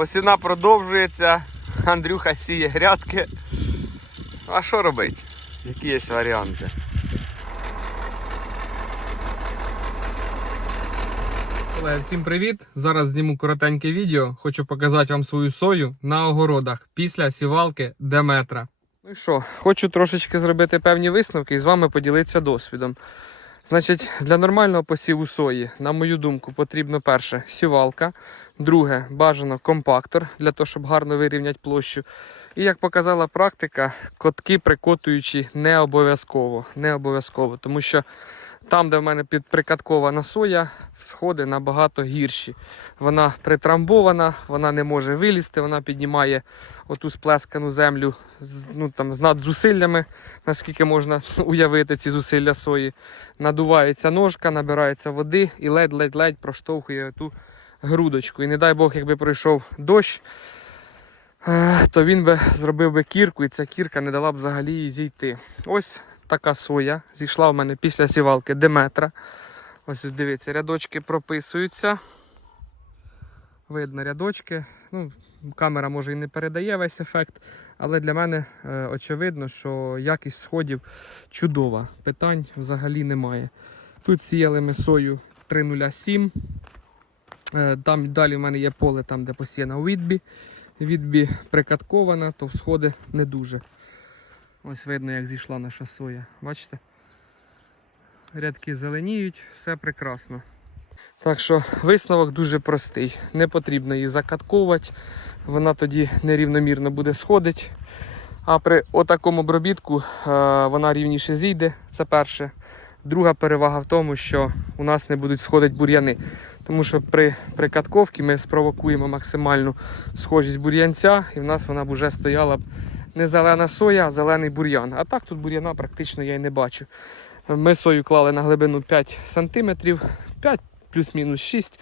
Посівна продовжується. Андрюха сіє грядки. А що робити? Які є варіанти? Всім привіт! Зараз зніму коротеньке відео. Хочу показати вам свою сою на огородах після сівалки Деметра. Ну і що, хочу трошечки зробити певні висновки і з вами поділитися досвідом. Значить, для нормального посіву сої, на мою думку, потрібно перше сівалка, друге бажано компактор для того, щоб гарно вирівняти площу. І як показала практика, котки прикотуючі не обов'язково. Не обов'язково, тому що там, де в мене підприкаткована соя, сходи набагато гірші. Вона притрамбована, вона не може вилізти, вона піднімає оту сплескану землю ну, там, з надзусиллями, наскільки можна уявити ці зусилля сої. Надувається ножка, набирається води і ледь-ледь-ледь проштовхує ту грудочку. І не дай Бог, якби пройшов дощ, е, то він би зробив би кірку, і ця кірка не дала б взагалі їй зійти. Ось така соя зійшла в мене після сівалки Деметра. Ось дивіться, рядочки прописуються. Видно рядочки. Ну, камера може і не передає весь ефект, але для мене е, очевидно, що якість сходів чудова. Питань взагалі немає. Тут сіяли ми сою 307. Е, там далі в мене є поле, там, де посіяна відбі. Відбі прикаткована, то всходи не дуже. Ось видно, як зійшла наша соя. Бачите? Рядки зеленіють, все прекрасно. Так що висновок дуже простий. Не потрібно її закатковувати, вона тоді нерівномірно буде сходити. А при отакому обробітку е, вона рівніше зійде. Це перше. Друга перевага в тому, що у нас не будуть сходити бур'яни. Тому що при прикатковці ми спровокуємо максимальну схожість бур'янця, і в нас вона б вже стояла б не зелена соя, а зелений бур'ян. А так тут бур'яна практично я й не бачу. Ми сою клали на глибину 5 см, 5 плюс-мінус 6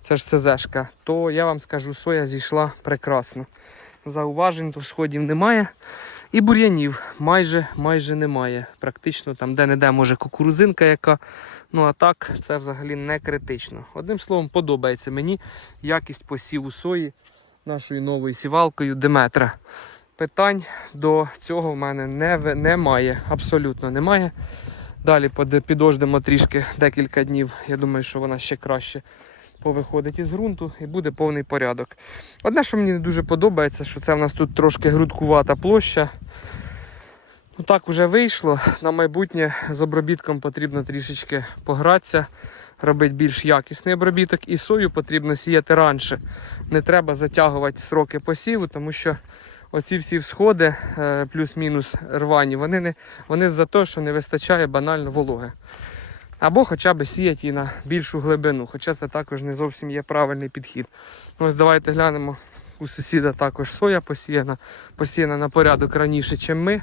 це ж СЗшка, то я вам скажу, соя зійшла прекрасно. Зауважень до сходів немає. І бур'янів майже майже немає. Практично там де-не-де може кукурузинка яка. Ну а так це взагалі не критично. Одним словом, подобається мені якість посіву сої нашою новою сівалкою Деметра. Питань до цього в мене не, немає. Абсолютно немає. Далі підождемо трішки декілька днів. Я думаю, що вона ще краще повиходить із ґрунту і буде повний порядок. Одне, що мені не дуже подобається, що це в нас тут трошки грудкувата площа. Ну так вже вийшло. На майбутнє з обробітком потрібно трішечки погратися, робити більш якісний обробіток. І сою потрібно сіяти раніше. Не треба затягувати сроки посіву, тому що оці всі всходи, е, плюс-мінус рвані, вони, не, вони за те, що не вистачає банально вологи. Або хоча б сіяти її на більшу глибину, хоча це також не зовсім є правильний підхід. Ось давайте глянемо. У сусіда також соя посіяна, посіяна на порядок раніше, ніж ми.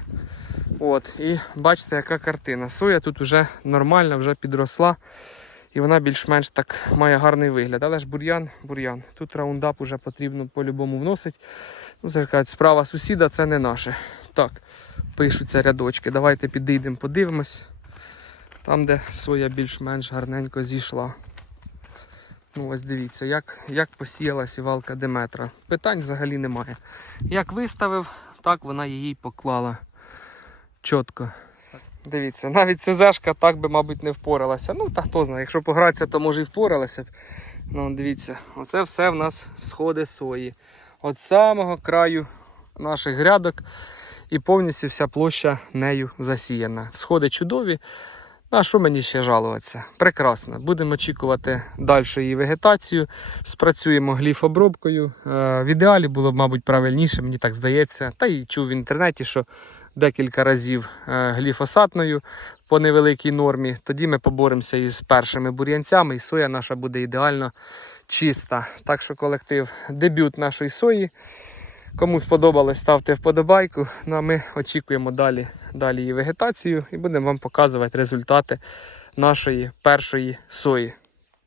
От, і бачите, яка картина. Соя тут вже нормальна, вже підросла. І вона більш-менш так має гарний вигляд. Але ж бур'ян, бур'ян. Тут раундап вже потрібно по-любому вносити. Ну, це кажуть, справа сусіда це не наше. Так, пишуться рядочки. Давайте підійдемо, подивимось. Там, де соя більш-менш гарненько зійшла. Ну, ось дивіться, як, як посіяла сівалка Деметра. Питань взагалі немає. Як виставив, так вона її поклала. Чітко. Дивіться, навіть СЗшка так би, мабуть, не впоралася. Ну, та хто знає, якщо погратися, то може і впоралася б. Ну, дивіться, оце все в нас сходи сої. От самого краю наших грядок і повністю вся площа нею засіяна. Сходи чудові. Ну, А що мені ще жалуватися? Прекрасно. Будемо очікувати далі її вегетацію. Спрацюємо гліфобробкою. Е, В ідеалі було б, мабуть, правильніше, мені так здається. Та й чув в інтернеті, що декілька разів е, гліфосатною по невеликій нормі. Тоді ми поборемося із першими бур'янцями, і соя наша буде ідеально чиста. Так що колектив, дебют нашої сої. Кому сподобалось, ставте вподобайку. Ну а ми очікуємо далі, далі її вегетацію і будемо вам показувати результати нашої першої сої.